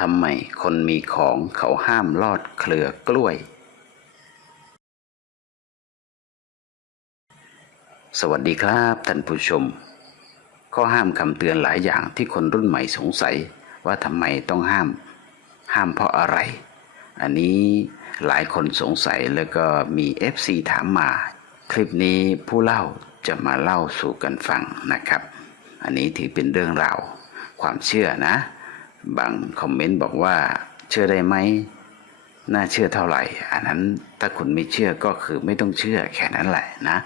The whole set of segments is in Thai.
ทำไมคนมีของเขาห้ามลอดเครือกล้วย สวัสดีครับท่านผู้ชม ข้อห้ามคำเตือนหลายอย่างที่คนรุ่นใหม่สงสัยว่าทำไมต้องห้าม ห้ามเพราะอะไร อันนี้หลายคนสงสัยแล้วก็มี FC ถามมา คลิปนี้ผู้เล่าจะมาเล่าสู่กันฟังนะครับ อันนี้ถือเป็นเรื่องราวความเชื่อนะ บางคอมเมนต์บอกว่าเชื่อได้ไหมน่าเชื่อเท่าไหร่ อันนั้นถ้าคุณไม่เชื่อก็คือไม่ต้องเชื่อแค่นั้นแหละนะ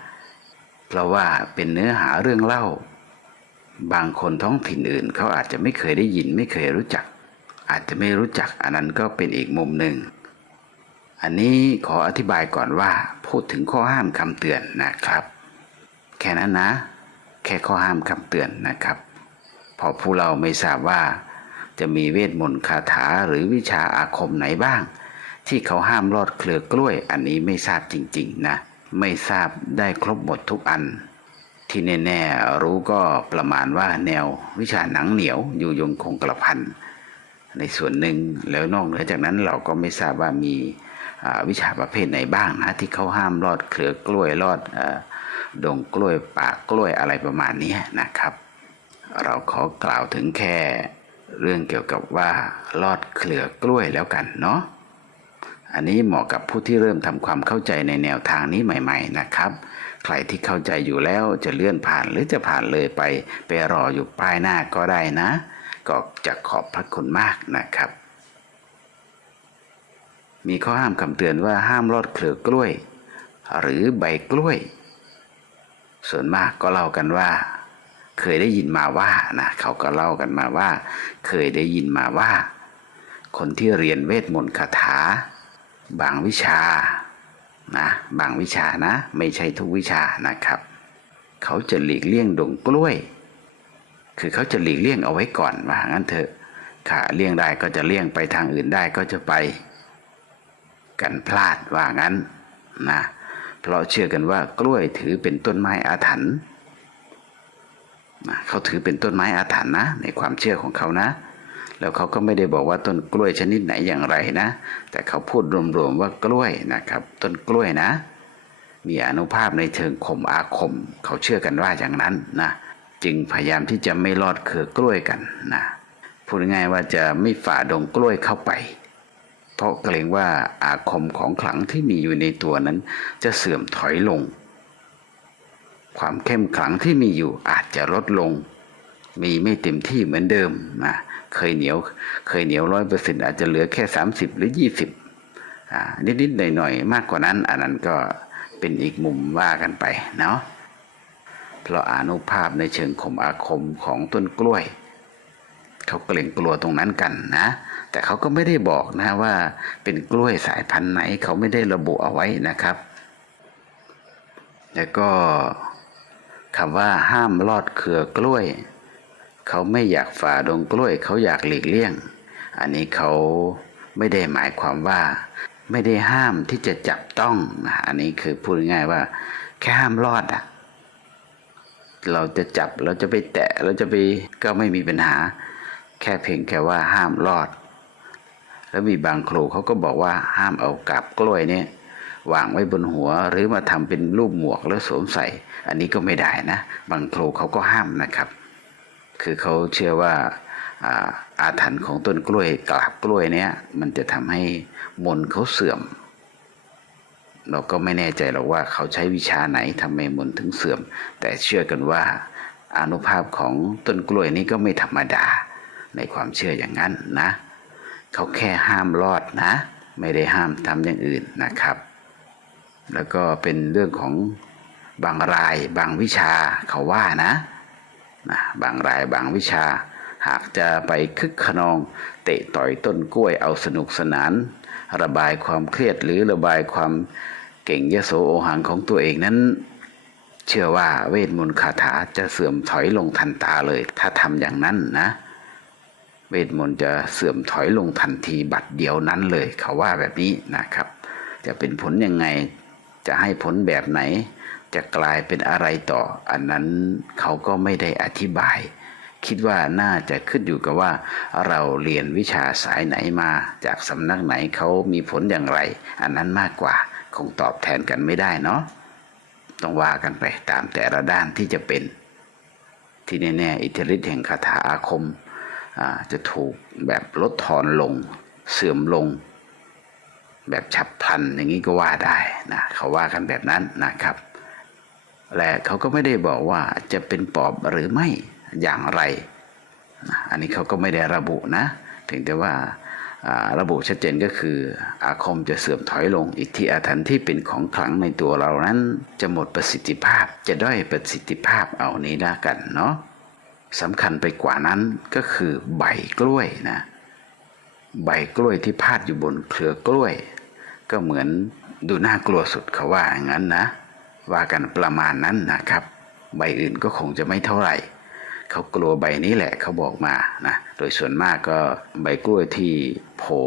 เพราะว่าเป็นเนื้อหาเรื่องเล่า บางคนท้องถิ่นอื่นเขาอาจจะไม่เคยได้ยินไม่เคยรู้จัก อาจจะไม่รู้จักอันนั้นก็เป็นอีกมุมหนึ่ง อันนี้ขออธิบายก่อนว่าพูดถึงข้อห้ามคำเตือนนะครับ แค่นั้นนะ แค่ข้อห้ามคำเตือนนะครับ พอผู้เราไม่ทราบว่า จะมีเวทมนต์คาถาหรือวิชาอาคมไหนบ้าง ที่เขาห้ามลอดเครือกล้วย อันนี้ไม่ทราบจริง ๆ นะ ไม่ทราบได้ครบหมดทุกอัน ที่แน่ๆรู้ก็ประมาณว่าแนววิชาหนังเหนียวอยู่ยงคงกระพันในส่วนหนึ่งแล้วนอกเหนือจากนั้นเราก็ไม่ทราบว่ามีวิชาประเภทไหนบ้างนะที่เขาห้ามลอดเครือกล้วยลอดเออดงกล้วยปากกล้วยอะไรประมาณนี้นะครับ เราขอกล่าวถึงแค่ เรื่องเกี่ยวกับว่าลอดเครือกล้วยแล้วกันเนาะอันนี้เหมาะกับผู้ที่เริ่มทำความเข้าใจในแนวทางนี้ใหม่ ๆ นะครับ ใครที่เข้าใจอยู่แล้วจะเลื่อนผ่านหรือจะผ่านเลยไป ไปรออยู่ป้ายหน้าก็ได้นะ ก็จะขอบพระคุณมากนะครับ มีข้อห้ามคำเตือนว่าห้ามลอดเครือกล้วย หรือใบกล้วย ส่วนมากก็เล่ากันว่า เคยได้ยินมาว่านะเขาก็เล่ากันมาว่า เคยได้ยินมาว่า คนที่เรียนเวทมนต์คาถา บางวิชานะบางวิชานะ ไม่ใช่ทุกวิชานะครับ เขาจะหลีกเลี่ยงดงกล้วย คือเขาจะหลีกเลี่ยงเอาไว้ก่อนว่างั้นเถอะขาเลี่ยงได้ก็จะเลี่ยงไปทางอื่นได้ก็จะไป กันพลาดว่างั้นนะเพราะเชื่อกันว่ากล้วยถือเป็นต้นไม้อาถรรพ์ นะเขาถือเป็นต้นไม้อาถรรพ์นะ ในความเชื่อของเขานะ แล้วเขาก็ไม่ได้บอกว่าต้นกล้วยชนิดไหนอย่างไรนะ แต่เขาพูดรวมๆว่ากล้วยนะครับ ต้นกล้วยนะ มีอนุภาพในเชิงข่มอาคม เขาเชื่อกันว่าอย่างนั้นนะจึงพยายามที่จะไม่ลอดเครือกล้วยกันนะพูดง่ายๆว่าจะไม่ฝ่าดงกล้วยเข้าไป เพราะเกรงว่าอาคมของขลังที่มีอยู่ในตัวนั้น จะเสื่อมถอยลง ความเข้มขลังที่มีอยู่อาจจะลดลง มีไม่เต็มที่เหมือนเดิมนะเคยเหนียวเคยเหนียวร้อยเปอร์เซ็นต์อาจจะเหลือแค่สามสิบหรือยี่สิบนิดๆหน่อยๆมากกว่านั้น อันนั้นก็เป็นอีกมุมว่ากันไปเนาะเพราะอานุภาพในเชิงข่มอาคมของต้นกล้วย เขาเกรงกลัวตรงนั้นกันนะ แต่เขาก็ไม่ได้บอกนะว่าเป็นกล้วยสายพันธุ์ไหนเขาไม่ได้ระบุเอาไว้นะครับ แล้วก็ คำว่าห้ามลอดเครือกล้วย เขาไม่อยากฝ่าดงกล้วย เขาอยากหลีกเลี่ยง อันนี้เขาไม่ได้หมายความว่า ไม่ได้ห้ามที่จะจับต้องอันนี้คือพูดง่ายว่า แค่ห้ามลอดอะเราจะจับเราจะไปแตะเราจะไปก็ไม่มีปัญหา แค่เพียงแค่ว่าห้ามลอด แล้วมีบางครูเขาก็บอกว่าห้ามเอากับกล้วยเนี่ย วางไว้บนหัว หรือมาทำเป็นรูปหมวกแล้วสวมใส่ อันนี้ก็ไม่ได้นะ บางครูเขาก็ห้ามนะครับ คือเขาเชื่อว่าอาถรรพ์ของต้นกล้วยกลับกล้วยเนี้ยมันจะทำให้มนเขาเสื่อม เราก็ไม่แน่ใจหรอกว่าเขาใช้วิชาไหนทำให้มนถึงเสื่อม แต่เชื่อกันว่าอนุภาพของต้นกล้วยนี้ก็ไม่ธรรมดาในความเชื่ออย่างนั้นนะ เขาแค่ห้ามรอดนะ ไม่ได้ห้ามทำอย่างอื่นนะครับ แล้วก็เป็นเรื่องของบางรายบางวิชาเขาว่านะนะบางรายบางวิชา หากจะไปคึกขนอง เตะต่อยต้นกล้วยเอาสนุกสนาน ระบายความเครียดหรือระบายความเก่งยโสโอหังของตัวเองนั้น เชื่อว่าเวทมนต์คาถาจะเสื่อมถอยลงทันตาเลย ถ้าทำอย่างนั้นนะ เวทมนต์จะเสื่อมถอยลงทันทีบัดเดียวนั้นเลย เขาว่าแบบนี้นะครับ จะเป็นผลยังไง จะให้ผลแบบไหน จะกลายเป็นอะไรต่อ อันนั้นเขาก็ไม่ได้อธิบาย คิดว่าน่าจะขึ้นอยู่กับว่า เราเรียนวิชาสายไหนมา จากสำนักไหนเขามีผลอย่างไร อันนั้นมากกว่าคงตอบแทนกันไม่ได้เนาะต้องว่ากันไปตามแต่ละด้านที่จะเป็น ที่แน่ๆอิทธิฤทธิ์แห่งคาถาอาคมจะถูกแบบลดทอนลง เสื่อมลง แบบฉับพลันอย่างนี้ก็ว่าได้นะเขาว่ากันแบบนั้นนะครับ และเขาก็ไม่ได้บอกว่าจะเป็นปอบหรือไม่อย่างไรนะอันนี้เขาก็ไม่ได้ระบุนะ ถึงแต่ว่าระบุชัดเจนก็คืออาคมจะเสื่อมถอยลง อิทธิอาถรรพ์ที่เป็นของขลังในตัวเรานั้น จะหมดประสิทธิภาพจะด้อยประสิทธิภาพเอานี้ละกันเนาะสำคัญไปกว่านั้นก็คือใบกล้วยนะใบกล้วยที่พาดอยู่บนเครือกล้วย ก็เหมือนดูน่ากลัวสุดเขาว่าอย่างนั้นนะ ว่ากันประมาณนั้นนะครับ ใบอื่นก็คงจะไม่เท่าไหร่ เขากลัวใบนี้แหละเขาบอกมานะโดยส่วนมากก็ใบกล้วยที่โผล่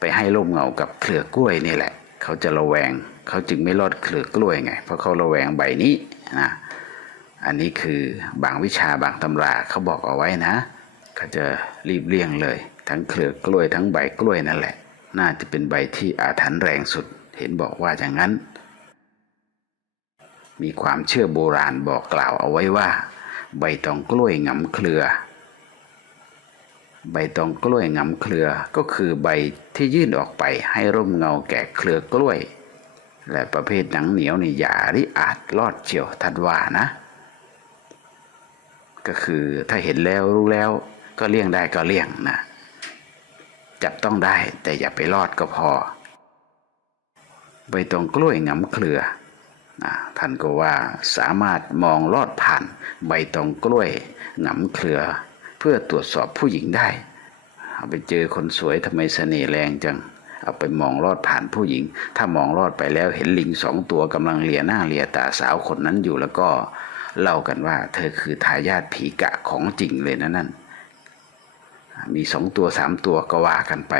ไปให้ร่มเงากับเครือกล้วยนี่แหละ เขาจะระแวงเขาจึงไม่รอดเครือกล้วยไง เพราะเขาระแวงใบนี้นะอันนี้คือบางวิชาบางตำราเขาบอกเอาไว้นะเขาจะรีบเลี่ยงเลย ทั้งเครือกล้วยทั้งใบกล้วยนั่นแหละ น่าจะเป็นใบที่อาถรรพ์แรงสุด เห็นบอกว่าอย่างนั้น มีความเชื่อโบราณบอกกล่าวเอาไว้ว่า ใบตองกล้วยหงำเครือ ใบตองกล้วยหงำเครือก็คือใบที่ยื่นออกไปให้ร่มเงาแก่เครือกล้วย และประเภทหนังเหนียวนี่อย่าริอาจรอดเฉียวทัดว่านะ ก็คือถ้าเห็นแล้วรู้แล้วก็เลี่ยงได้ก็เลี่ยงนะ จับต้องได้ แต่อย่าไปรอดก็พอ ใบตองกล้วยหงำเครือท่านก็ว่าสามารถมองลอดผ่านใบตองกล้วยหงำเครือ เพื่อตรวจสอบผู้หญิงได้เอาไปเจอคนสวยทำไมเสน่ห์แรงจัง เอาไปมองลอดผ่านผู้หญิง ถ้ามองลอดไปแล้วเห็นลิงสองตัวกำลังเลียหน้าเลียตาสาวคนนั้นอยู่แล้วก็เล่ากันว่า เธอคือทายาทผีกะของจริงเลยนะนั่น มีสองตัวสามตัวก็ว่ากันไป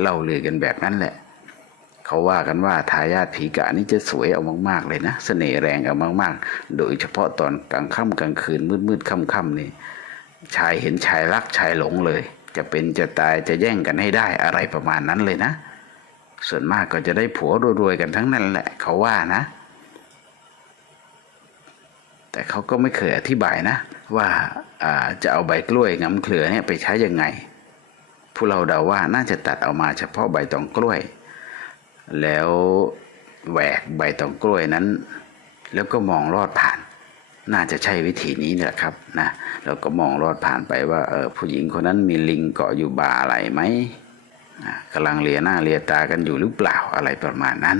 เล่าเลือกันแบบนั้นแหละ เขาว่ากันว่าทายาทผีกะนี่จะสวยเอามากๆเลยนะเสน่ห์แรงเอามากๆ โดยเฉพาะตอนกลางค่ำกลางคืนมืดๆค่ำๆนี่ชายเห็นชายรักชายหลงเลย จะเป็นจะตายจะแย่งกันให้ได้อะไรประมาณนั้นเลยนะ ส่วนมากก็จะได้ผัวรวยๆกันทั้งนั้นแหละ เขาว่านะ แต่เขาก็ไม่เคยอธิบายนะ ว่าาจะเอาใบกล้วยงำเครือเนี่ยไปใช้ยังไง ผู้เราเดาว่าน่าจะตัดเอามาเฉพาะใบตองกล้วย แล้วแหวกใบตองกล้วยนั้น แล้วก็มองลอดผ่าน น่าจะใช่วิธีนี้แหละครับนะแล้วก็มองลอดผ่านไปว่าเออผู้หญิงคนนั้นมีลิงเกาะอยู่บ่าอะไรไหมกำลังเลียหน้าเลียตากันอยู่หรือเปล่าอะไรประมาณนั้น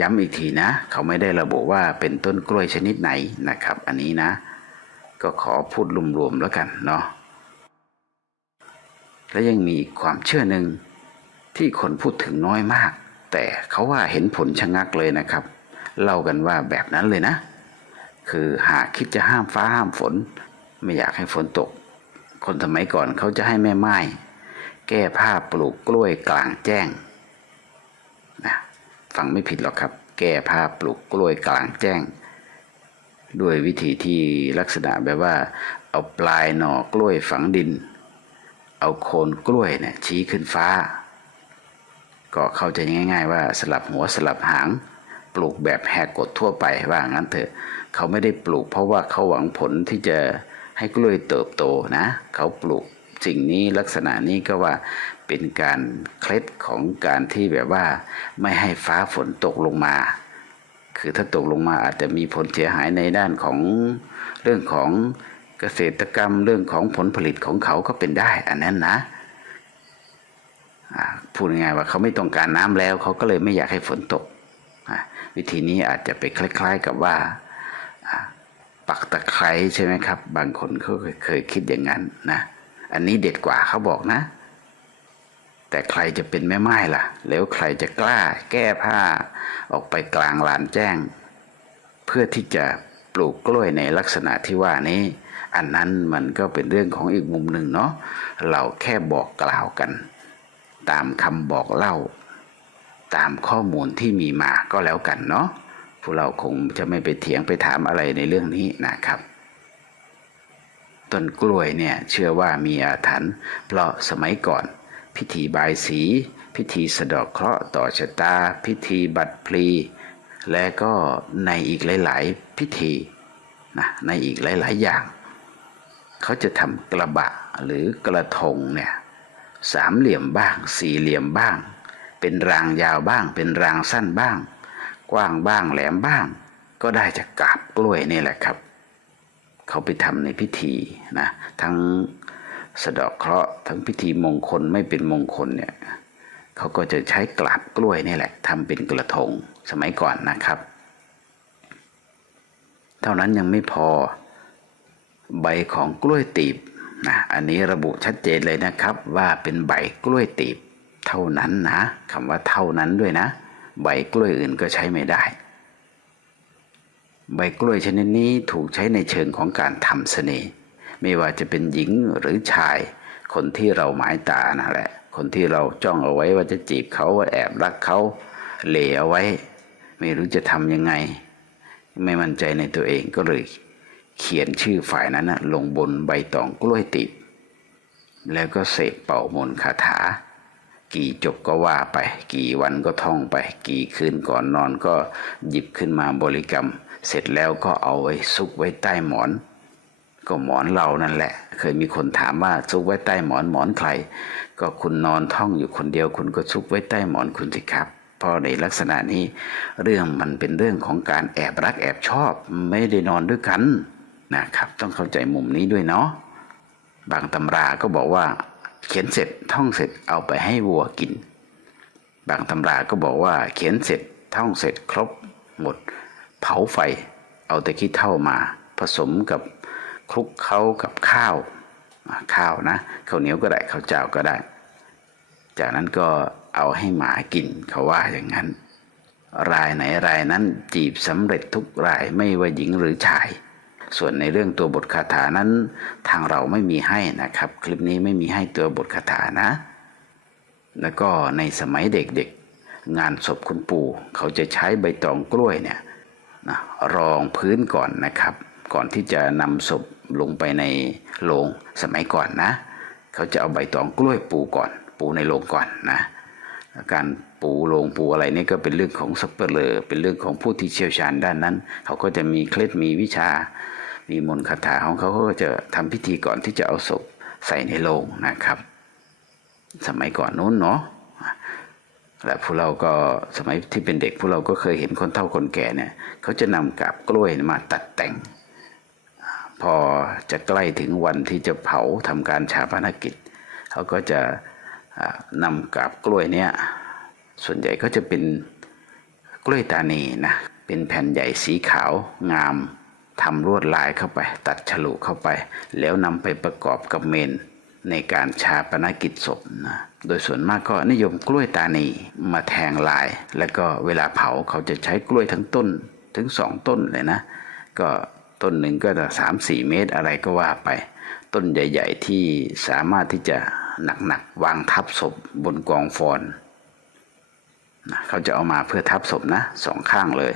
ย้ำอีกทีนะ เขาไม่ได้ระบุว่าเป็นต้นกล้วยชนิดไหนนะครับ อันนี้นะ ก็ขอพูดรวมๆแล้วกันเนาะและยังมีความเชื่อหนึ่งที่คนพูดถึงน้อยมาก แต่เขาว่าเห็นผลชะงักเลยนะครับ เล่ากันว่าแบบนั้นเลยนะ คือหากคิดจะห้ามฟ้าห้ามฝน ไม่อยากให้ฝนตก คนสมัยก่อนเขาจะให้แม่ไม้แก้ผ้าปลูกกล้วยกลางแจ้ง ฟังไม่ผิดหรอกครับ แก้ผ้าปลูกกล้วยกลางแจ้ง ด้วยวิธีที่ลักษณะแบบว่า เอาปลายหน่อกล้วยฝังดิน เอาโคนกล้วยเนี่ยชี้ขึ้นฟ้า ก็เข้าใจง่าย ๆ ว่าสลับหัวสลับหาง ปลูกแบบแหกกฎทั่วไปว่างั้นเถอะเขาไม่ได้ปลูก เพราะว่าเขาหวังผลที่จะให้กล้วยเติบโตนะ เขาปลูกสิ่งนี้ลักษณะนี้ก็ว่า เป็นการเคล็ดของการที่แบบว่าไม่ให้ฟ้าฝนตกลงมา คือถ้าตกลงมาอาจจะมีผลเสียหายในด้านของเรื่องของเกษตรกรรมเรื่องของผลผลิตของเขาก็เป็นได้ อันนั้นนะพูดง่ายๆว่าเขาไม่ต้องการน้ำแล้วเขาก็เลยไม่อยากให้ฝนตก วิธีนี้อาจจะไปคล้าย ๆกับว่าปักตะไคร้ใช่ไหมครับ บางคนเขาเคยคิดอย่างนั้นนะ อันนี้เด็ดกว่าเขาบอกนะ แต่ใครจะเป็นแม่ไม้ล่ะ แล้วใครจะกล้าแก้ผ้าออกไปกลางลานแจ้ง เพื่อที่จะปลูกกล้วยในลักษณะที่ว่านี้ อันนั้นมันก็เป็นเรื่องของอีกมุมหนึ่งเนาะเราแค่บอกกล่าวกัน ตามคำบอกเล่า ตามข้อมูลที่มีมาก็แล้วกันเนาะพวกเราคงจะไม่ไปเถียงไปถามอะไรในเรื่องนี้นะครับต้นกล้วยเนี่ยเชื่อว่ามีอาถรรพ์เพราะสมัยก่อน พิธีบายสี พิธีสะดอกเคราะห์ต่อชะตา พิธีบัตรพลี และก็ในอีกหลาย ๆ พิธีนะในอีกหลาย ๆ อย่าง เขาจะทำกระบะหรือกระทงเนี่ยสามเหลี่ยมบ้าง สี่เหลี่ยมบ้าง เป็นรางยาวบ้าง เป็นรางสั้นบ้าง กว้างบ้างแหลมบ้าง ก็ได้จากกาบกล้วยนี่แหละครับ เขาไปทำในพิธีนะทั้ง สะเดอกเคราะห์ทั้งพิธีมงคลไม่เป็นมงคลเนี่ยเขาก็จะใช้กลับกล้วยนี่แหละทำเป็นกระทงสมัยก่อนนะครับ เท่านั้นยังไม่พอใบของกล้วยตีบนะอันนี้ระบุชัดเจนเลยนะครับว่าเป็นใบกล้วยตีบเท่านั้นนะคำว่าเท่านั้นด้วยนะ ใบกล้วยอื่นก็ใช้ไม่ได้ ใบกล้วยชนิดนี้ถูกใช้ในเชิงของการทำเสน่ห์ ไม่ว่าจะเป็นหญิงหรือชาย คนที่เราหมายตานั่นแหละ คนที่เราจ้องเอาไว้ว่าจะจีบเขาว่าแอบรักเขาเหล่เอาไว้ ไม่รู้จะทำยังไง ไม่มั่นใจในตัวเองก็เลยเขียนชื่อฝ่ายนั้นนะลงบนใบตองกล้วยติบแล้วก็เสกเป่ามนคาถา กี่จบก็ว่าไป กี่วันก็ท่องไป กี่คืนก่อนนอนก็หยิบขึ้นมาบริกรรม เสร็จแล้วก็เอาไว้ซุกไว้ใต้หมอน ก็หมอนเรานั่นแหละ เคยมีคนถามว่าซุกไว้ใต้หมอนหมอนใคร ก็คุณนอนท่องอยู่คนเดียว คุณก็ซุกไว้ใต้หมอนคุณสิครับเพราะในลักษณะนี้เรื่องมันเป็นเรื่องของการแอบรักแอบชอบ ไม่ได้นอนด้วยกันนะครับ ต้องเข้าใจมุมนี้ด้วยเนาะบางตำราก็บอกว่า เขียนเสร็จท่องเสร็จเอาไปให้วัวกิน บางตำราก็บอกว่า เขียนเสร็จท่องเสร็จครบหมด เผาไฟ เอาแต่ขี้เท่ามา ผสมกับ คลุกเคล้ากับข้าวข้าวนะข้าวเหนียวก็ได้ข้าวเจ้าก็ได้ จากนั้นก็เอาให้หมากินเขาว่าอย่างนั้น รายไหนรายนั้นจีบสำเร็จทุกรายไม่ว่าหญิงหรือชาย ส่วนในเรื่องตัวบทคาถานั้น ทางเราไม่มีให้นะครับ คลิปนี้ไม่มีให้ตัวบทคาถานะ แล้วก็ในสมัยเด็กๆ งานศพคุณปู่ เขาจะใช้ใบตองกล้วยเนี่ยนะรองพื้นก่อนนะครับ ก่อนที่จะนำศพ ลงไปในโลงสมัยก่อนนะ เขาจะเอาใบตองกล้วยปูก่อน ปูในโลงก่อนนะ การปูโลงปูอะไรนี่ก็เป็นเรื่องของสัปเหร่อเป็นเรื่องของผู้ที่เชี่ยวชาญด้านนั้น เขาก็จะมีเคล็ดมีวิชา มีมนต์คาถาของเขาเขาก็จะทำพิธีก่อนที่จะเอาศพใส่ในโลงนะครับ สมัยก่อนนู้นเนาะและพวกเราก็สมัยที่เป็นเด็กพวกเราก็เคยเห็นคนเฒ่าคนแก่เนี่ยเขาจะนำกับกล้วยมาตัดแต่ง พอจะใกล้ถึงวันที่จะเผาทำการชาปนกิจ เขาก็จะนำกับกล้วยเนี่ยส่วนใหญ่ก็จะเป็นกล้วยตานีนะเป็นแผ่นใหญ่สีขาวงามทำลวดลายเข้าไป ตัดฉลุเข้าไป แล้วนำไปประกอบกับเมนในการชาปนกิจศพนะโดยส่วนมากก็นิยมกล้วยตานีมาแทงลาย แล้วก็เวลาเผาเขาจะใช้กล้วยทั้งต้นถึงสองต้นเลยนะ ก็ ต้นหนึ่งก็จะสามสี่เมตรอะไรก็ว่าไป ต้นใหญ่ ๆ ที่สามารถที่จะหนักๆวางทับศพบนกองฟอนนะเขาจะเอามาเพื่อทับศพนะสองข้างเลย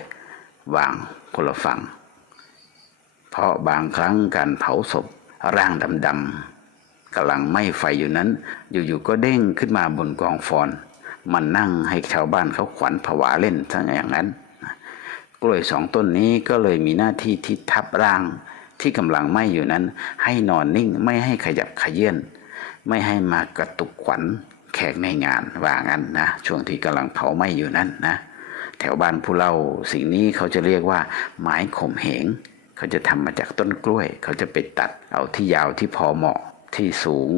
วางคนละฝั่ง เพราะบางครั้งการเผาศพร่างดำๆกำลังไหม้ไฟอยู่นั้น อยู่ๆก็เด้งขึ้นมาบนกองฟอน มันนั่งให้ชาวบ้านเขาขวัญผวาเล่นทั้งอย่างนั้น กล้วยสองต้นนี้ก็เลยมีหน้าที่ที่ทับร่างที่กำลังไหม้อยู่นั้น ให้นอนนิ่งไม่ให้ขยับขยื่นไม่ให้มากระตุกขวัญแขกในงานว่างั้นนะช่วงที่กำลังเผาไหม้อยู่นั้นนะแถวบ้านผู้เล่าสิ่งนี้เขาจะเรียกว่า ไม้ข่มเหง เขาจะทำมาจากต้นกล้วย เขาจะไปตัดเอาที่ยาวที่พอเหมาะที่สูง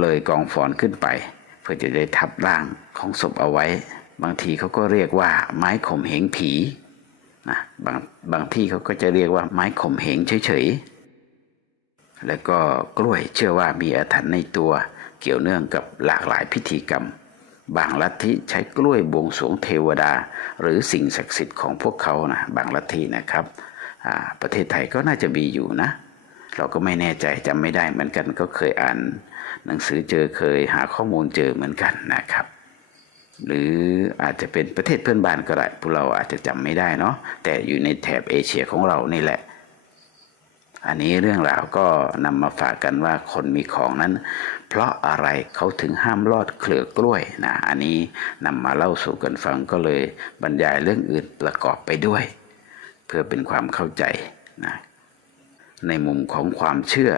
เลยกองฟอนขึ้นไป เพื่อจะได้ทับร่างของศพเอาไว้ บางทีเขาก็เรียกว่า ไม้ข่มเหงผี นะบางบางที่เขาก็จะเรียกว่าไม้ข่มเหงเฉยๆ แล้วก็กล้วยเชื่อว่ามีอาถรรพ์ในตัวเกี่ยวเนื่องกับหลากหลายพิธีกรรม บางลัทธิใช้กล้วยบวงสรวงเทวดา หรือสิ่งศักดิ์สิทธิ์ของพวกเขานะบางลัทธินะครับ ประเทศไทยก็น่าจะมีอยู่นะ เราก็ไม่แน่ใจจำไม่ได้เหมือนกันก็เคยอ่าน หนังสือเจอเคยหาข้อมูลเจอเหมือนกันนะครับ หรืออาจจะเป็นประเทศเพื่อนบ้านก็ได้พวกเราอาจจะจำไม่ได้เนาะแต่อยู่ในแถบเอเชียของเรานี่แหละ อันนี้เรื่องราวก็นำมาฝากกันว่าคนมีของนั้น เพราะอะไรเขาถึงห้ามลอดเครือกล้วยนะอันนี้นำมาเล่าสู่กันฟังก็เลยบรรยายเรื่องอื่นประกอบไปด้วย เพื่อเป็นความเข้าใจนะในมุมของความเชื่อ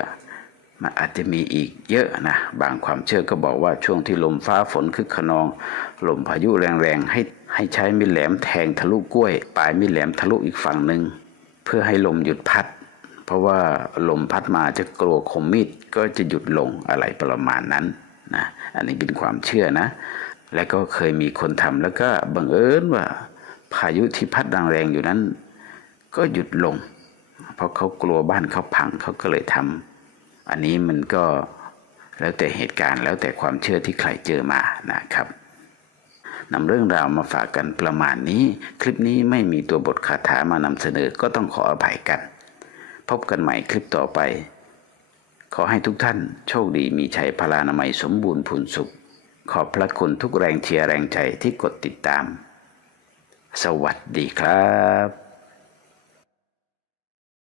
มันอาจจะมีอีกเยอะนะ บางความเชื่อก็บอกว่าช่วงที่ลมฟ้าฝนคึกขนอง ลมพายุแรงๆ ให้ให้ใช้มีดแหลมแทงทะลุกล้วย ปลายมีดแหลมทะลุอีกฝั่งหนึ่งเพื่อให้ลมหยุดพัด เพราะว่าลมพัดมาจะกลัวคมมีดก็จะหยุดลงอะไรประมาณนั้นนะอันนี้เป็นความเชื่อนะ และก็เคยมีคนทำแล้วก็บังเอิญว่า พายุที่พัดแรงๆอยู่นั้น ก็หยุดลง เพราะเขากลัวบ้านเขาพังเขาก็เลยทำ อันนี้มันก็แล้วแต่เหตุการณ์แล้วแต่ความเชื่อที่ใครเจอมานะครับนำเรื่องราวมาฝากกันประมาณนี้ คลิปนี้ไม่มีตัวบทคาถามานำเสนอก็ต้องขออภัยกัน พบกันใหม่คลิปต่อไป ขอให้ทุกท่านโชคดีมีชัยพลานามัยสมบูรณ์ผุนสุข ขอบพระคุณทุกแรงเชียร์แรงใจที่กดติดตาม สวัสดีครับ